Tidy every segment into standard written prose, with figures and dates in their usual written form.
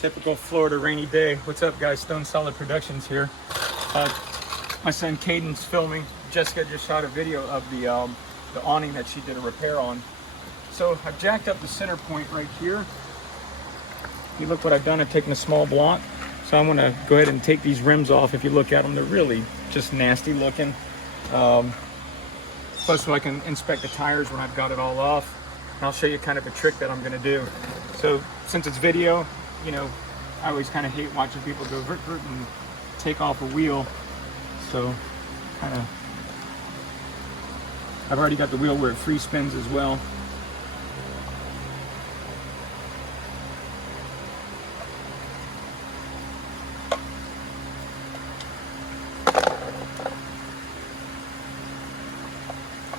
Typical Florida rainy day. What's up, guys? Stone Solid Productions here. My son Caden's filming. Jessica just shot a video of the awning that she did a repair on. So I've jacked up the center point right here. You look what I've done. I've taken a small block. So I'm gonna go ahead and take these rims off. If you look at them, they're really just nasty looking. Plus, so I can inspect the tires when I've got it all off. And I'll show you kind of a trick that I'm gonna do. So since it's video, you know, I always kind of hate watching people go vert and take off a wheel. So kind of, I've already got the wheel where it free spins as well.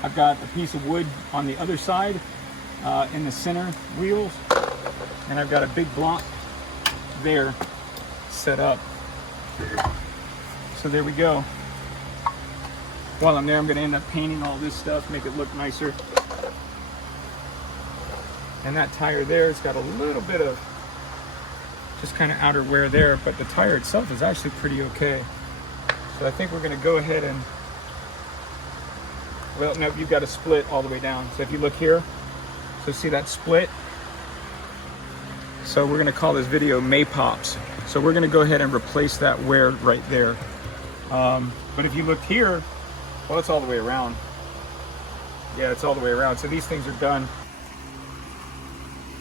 I've got a piece of wood on the other side in the center wheels, and I've got a big block there set up. So there we go. While I'm there, I'm going to end up painting all this stuff, make it look nicer. And that tire there has got a little bit of just kind of outer wear there, but the tire itself is actually pretty okay. So I think we're going to go ahead and, well, no, you've got a split all the way down. So if you look here, so see that split? So we're gonna call this video May Pops. So we're gonna go ahead and replace that wear right there. But if you look here, well, it's all the way around. Yeah, it's all the way around. So these things are done.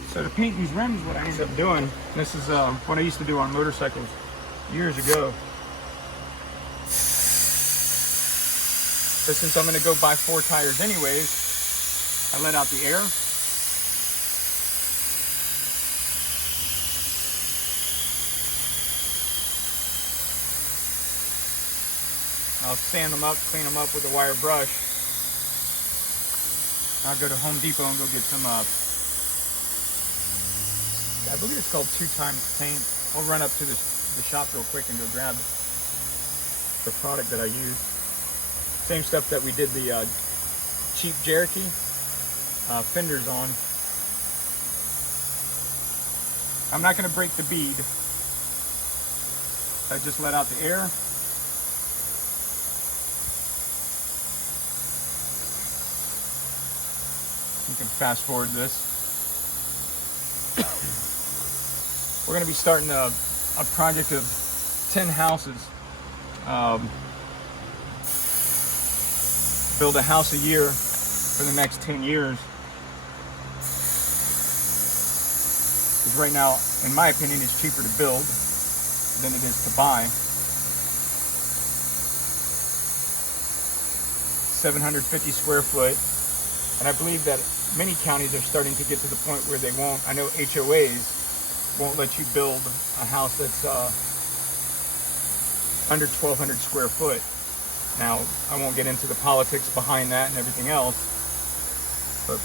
So to paint these rims, what I ended up doing, this is what I used to do on motorcycles years ago. So since I'm gonna go buy 4 tires anyways, I let out the air. I'll sand them up, clean them up with a wire brush. I'll go to Home Depot and go get some, I believe it's called 2 times paint. I'll run up to the shop real quick and go grab the product that I use. Same stuff that we did the cheap Cherokee fenders on. I'm not going to break the bead. I just let out the air. You can fast forward this. We're going to be starting a project of 10 houses. Build a house a year for the next 10 years. Because right now, in my opinion, it's cheaper to build than it is to buy. 750 square foot. And I believe that many counties are starting to get to the point where they won't, I know HOAs won't let you build a house that's under 1,200 square foot. Now, I won't get into the politics behind that and everything else, but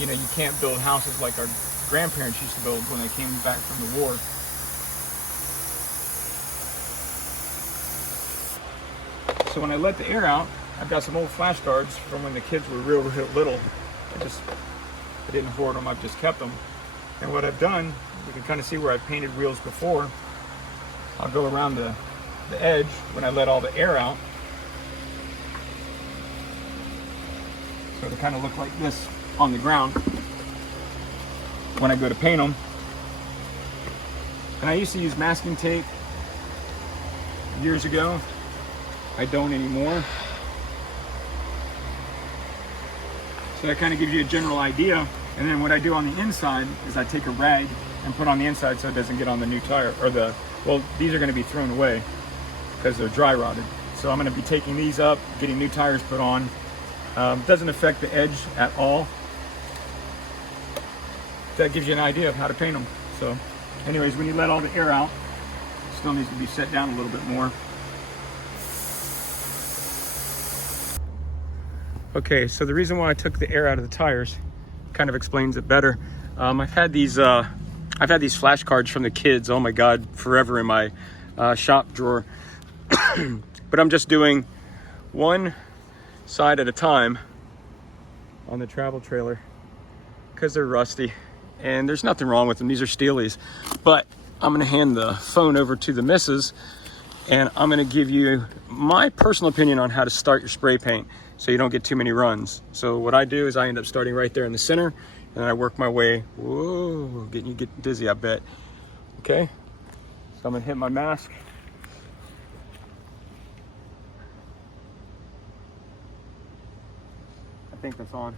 you know, you can't build houses like our grandparents used to build when they came back from the war. So when I let the air out, I've got some old flash guards from when the kids were real little. I didn't hoard them, I've just kept them. And what I've done, you can kind of see where I've painted wheels before. I'll go around the edge when I let all the air out. So they kind of look like this on the ground when I go to paint them. And I used to use masking tape years ago. I don't anymore. So that kind of gives you a general idea. And then what I do on the inside is I take a rag and put on the inside so it doesn't get on the new tire, or well, these are going to be thrown away because they're dry rotted. So I'm going to be taking these up, getting new tires put on. Doesn't affect the edge at all. That gives you an idea of how to paint them. So anyways, when you let all the air out, it still needs to be set down a little bit more. Okay, so the reason why I took the air out of the tires kind of explains it better. I've had these flashcards from the kids, oh my God, forever in my shop drawer. But I'm just doing one side at a time on the travel trailer because they're rusty. and there's nothing wrong with them. These are Steelies. But I'm gonna hand the phone over to the missus, and I'm gonna give you my personal opinion on how to start your spray paint so you don't get too many runs. So what I do is I end up starting right there in the center, and I work my way, whoa, getting you get dizzy, I bet. Okay, so I'm gonna hit my mask. I think that's on.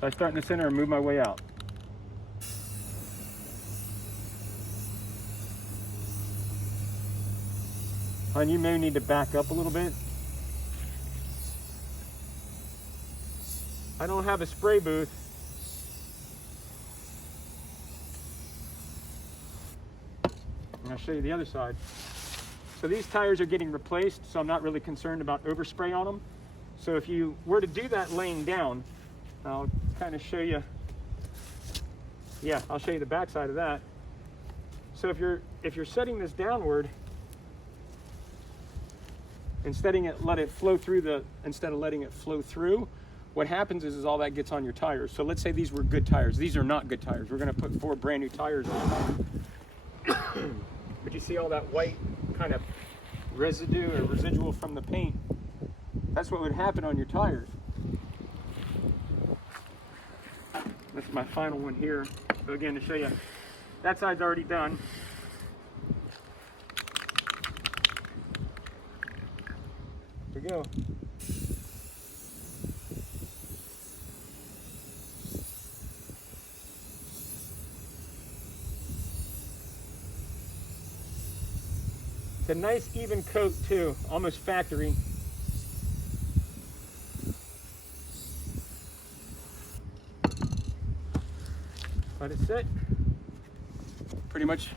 So I start in the center and move my way out. And you may need to back up a little bit. I don't have a spray booth. And I'll show you the other side. So these tires are getting replaced, so I'm not really concerned about overspray on them. So if you were to do that laying down, I'll kind of show you, yeah, I'll show you the back side of that. So if you're setting this downward, instead of letting it flow through, what happens is all that gets on your tires. So let's say these were good tires. These are not good tires. We're gonna put 4 brand new tires on. But you see all that white kind of residue or residual from the paint? That's what would happen on your tires. That's my final one here. So again, to show you, that side's already done. Here we go. It's a nice even coat too, almost factory. Let it sit. Pretty much